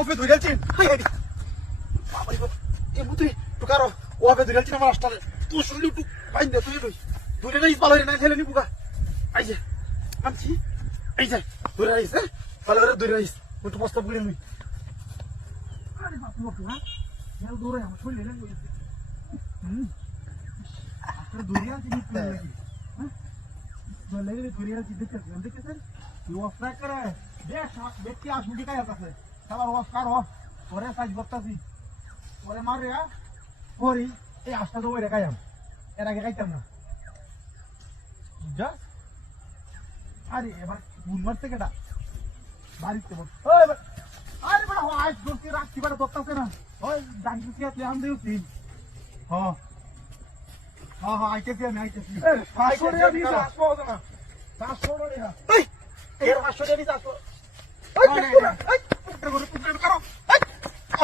ওফে ধরেছি high high বাবারে বাবা এ মুতি তো কারো ওফে ধরেছি আমার রাস্তায় তুই শুনলি তুই বাইন দে তুই ধরে রাইস ভালো না ঠেলে নিবুকা আই যে আমছি এই যে ধরে রাইস ভালো করে ধরে রাইস একটু প্রস্তাব করে নিই আরে বাপ মোটু হ্যাঁ এর দূরে আমার শুনলে না আরে দূরে আছে কি লাগি হ্যাঁ বলে রে দূরে আছে দেখতে তুই অফরা করে দেখ ব্যক্তি আসুকি কাই আছে সালা ওয়াস কারো পরে সাজ করতাছি পরে মারে পরি এই আস্তা তো ওইরে কায়াম এর আগে খাইতাম না যা আরে এবার গুণ মারতে কেটা বাড়িতে বল ওই আরে বড় আজ দোস্তি রাখছি বড় দত্তাছে না ওই ডাঙ্গি কি আপনি আম দেউছি হ্যাঁ হ্যাঁ হ্যাঁ আইতেছি আমি আইতেছি এই 500 টাকা দিছ আসবো না 500 টাকা এই এর 500 টাকা দিছ আসবো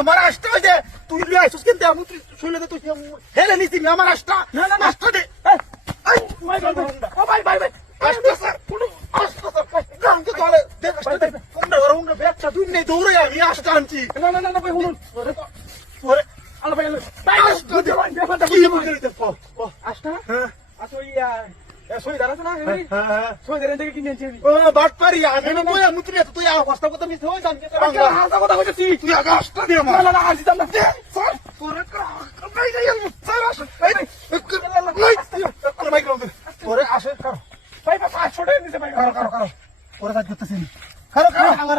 আমার রাস্তা ওই যে তুই লিয়ে আইছিস কিন্তু আমি তুই শুনলে তো তুই হেলে নিছি আমার রাস্তা না না রাস্তা দে এই মাই গড ও ভাই ভাই ভাই রাস্তা স্যার কোন রাস্তা স্যার গাঙ্গে দলে দে রাস্তা দে কোন ওরা বেচ্চা তুই নেই দৌড়ে আমি রাস্তা আনছি না না না ভাই হুনুন ওরে আলো ভাই আলো তাই দে ভাই দেখো কি বলছিস তো রাস্তা হ্যাঁ আসো ইয়া সই দাঁড়াছে না হ্যাঁ সই দাঁড়ান থেকে কিনে আনছি ও বাট পারি আমি না তুই আমি তুই তুই অবস্থা কথা মিস হই জানকে বাংলা হাসা কথা কইছিস তুই আগে রাস্তা দে আমার না না আসি জানা দে স্যার তোরে কাই যাই স্যার আসো এই নাই মাইক্রো তোরে আসে কর ভাই 500 টাকা দিতে ভাই কর তোরে কাজ করতেছিস কর আমার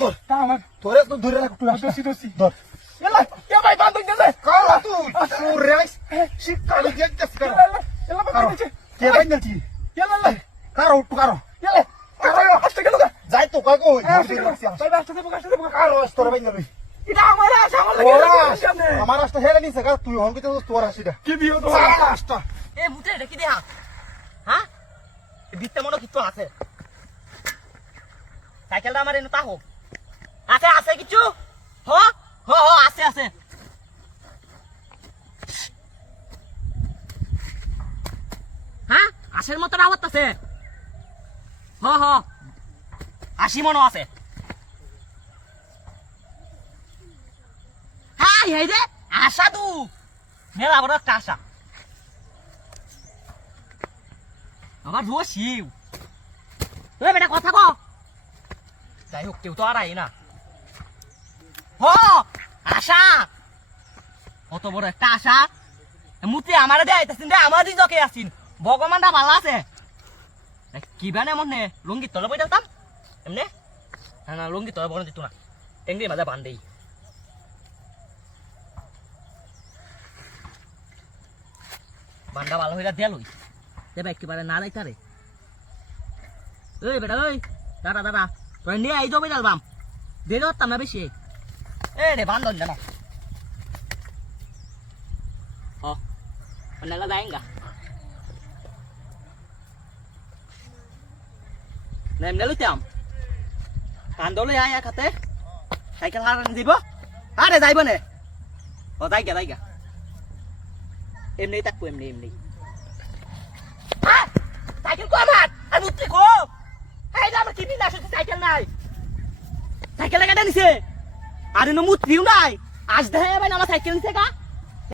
ধর আমার তোরে তো ধরে রাখ তুই আসি ধর এলা এ ভাই বান্ধ দে কর তুই তোরে শিক্ষা দেখতেছিস কর এলা বান্ধ কে বাইনছি এলা কারো টু কারো এলা কারো আসতে গেল যাই তো কাকো ভাই আসতে দে কারো তোরে বাইনবি এটা আমার আশা আমার রাস্তা হেরে নিছে কার তুই হন কইতে তোর আসিটা কি বিও তো রাস্তা এ মুতে এটা কি দেহা হ্যাঁ বিতে মনো কিছু আছে সাইকেলটা আমার এনে তাহো আছে আছে কিছু হ হ হ আছে আছে হ্যাঁ আশের মতো আওয়াজ আছে হ হ 80 মনো আছে হাই হাই রে আশা তু মেলা বড় একটা আশা আমার রসিও তুই বেটা কথা কো যাই হোক কেউ তো আর আই না হ আশা কত বড় একটা আশা মুতি আমার দেয় আমার দিন জকে আসিন ভগবানটা ভালো আছে কিবা না মনে লুঙ্গি তলে বই দিতাম এমনি না লুঙ্গি তলে বড় দিত না টেঙ্গি মাঝে বান্ধেই বান্ডা ভালো হইরা দেল হই দেবে একেবারে না যাইতা রে এই বেটা ওই দাদা দাদা তুই নিয়ে আই জমি ডালবাম দেরি হতাম না বেশি এ রে বান্ধন জানা ও অন্যলা যাইঙ্গা নেম নেলুতাম কান্দলে আয়া খাতে সাইকেল হারান দিব আরে যাইব নে ও যাইগা যাইগা এমনি থাকবো এমনি এমনি সাইকেল কো আমার আর উঠতে কো এই আমার কিনি না সাইকেল নাই সাইকেল লাগাটা নিছে আর এনো মুত্রিও নাই আজ দেখাই ভাই আমার সাইকেল নিছে কা